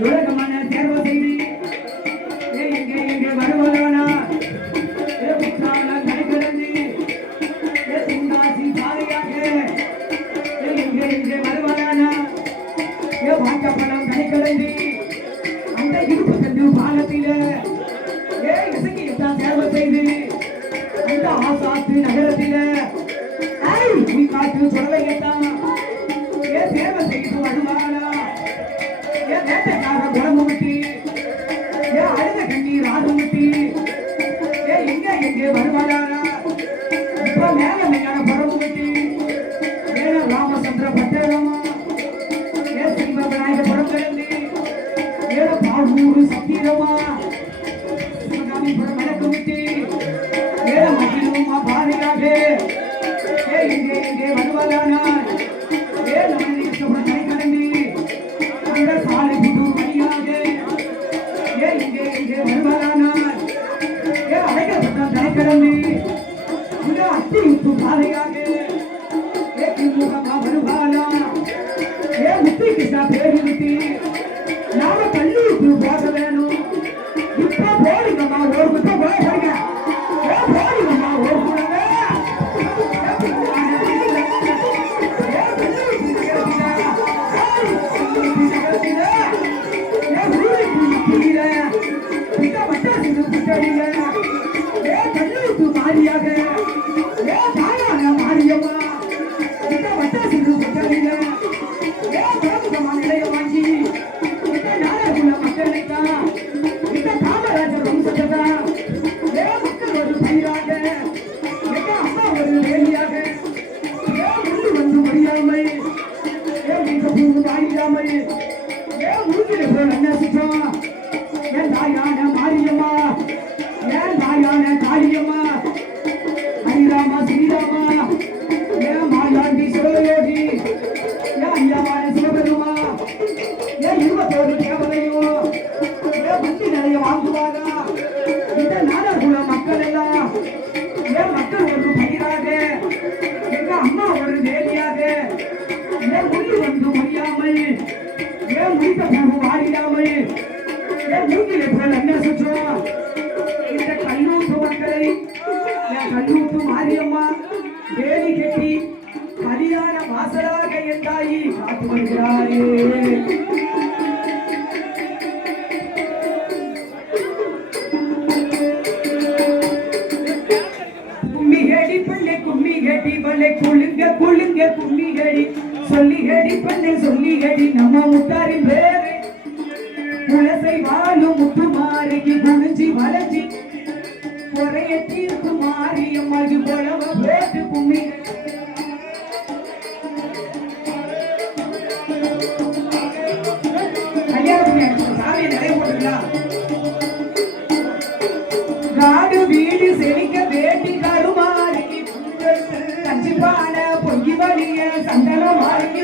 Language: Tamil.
உலகமான தேர்வு செய்து எங்கே எங்கே வருவதானா கடைக்கிழந்து உண்டாசி பாதையாக எங்கே எங்கே வருவதானா வாக்கப்பழம் கடைக்கிழந்து அந்த இருப்பு தந்து பாலத்தில இசைக்கு எல்லாம் தேர்வு செய்து அந்த ஆசாத்து நகரத்தில காற்று சொல்லலை கேட்டான் தேர்வு செய்து வருவானா வேட்டைக்கார குழம்பு விட்டு அழுத கண்ணீர் ஆறு விட்டு எங்க எங்கே வருவானா இப்ப மேல மையான புறம்பு விட்டு ராமச்சந்திர பட்டரமா சிவ விநாயகர் புறம் கிடந்து பாவூர் சத்திரமா சிவகாமி புறம் வழக்கு விட்டு மகிழுமா பாதையாக எங்கே எங்கே வருவானா நாம கல்லூருக்கு போக வேணும் இப்ப போடுங்கம்மா ஒரு போடுங்க போடுங்கம்மா ஒரு மாரியாக மாரியம்மா வாங்கி மக்களை காமராஜர் வம்சத்தை மக்கள் ஒரு பயிராக அம்மா ஒரு வேலியாக வந்து முடியாமை வாங்கிடாமை முருகில போல் அண்ணாசிட்டோம் என் தாயான மாரியம்மா என் தாயான காளியம்மா ஹரிராமா ஸ்ரீராமா என் மாயாண்டி சிவயோகி என் ஐயாவான சிவபெருமா என் 21 தேவதையும் என் வண்டி நிறைய வாங்குவாங்க இந்த நாடகுல மக்கள் எல்லாம் என் மக்கள் ஒரு பயிராக எங்க அம்மா ஒரு வேலியாக என் முடி வந்து முடியாமல் என் முடித்த பூ வாடிடாமல் என் மூங்கிலை போல் என்ன சுற்றோம் இந்த கல்லூத்து மக்களை என் கல்லூத்து மாரியம்மா வேலி கட்டி கல்யாண வாசலாக என் தாயி காத்து வருகிறாரே கும்மிகேடி பண்ணை கும்மிகேடி பண்ணை குளுங்க குளுங்க கும்மிகேடி சொல்லிகேடி பண்ணை சொல்லிகேடி நம்ம முத்தாரின் பேரை குலசை வாழும் முத்து மாறிக்கு குளிஞ்சி வளைஞ்சி குறைய தீர்க்கு மாரியம்மாக்கு புலவ போட்டு கும்மி காடு வீடு செழிக்க வேட்டி கருமாறி கஞ்சிப்பான பொங்கி வழிய சந்தனம் மாறி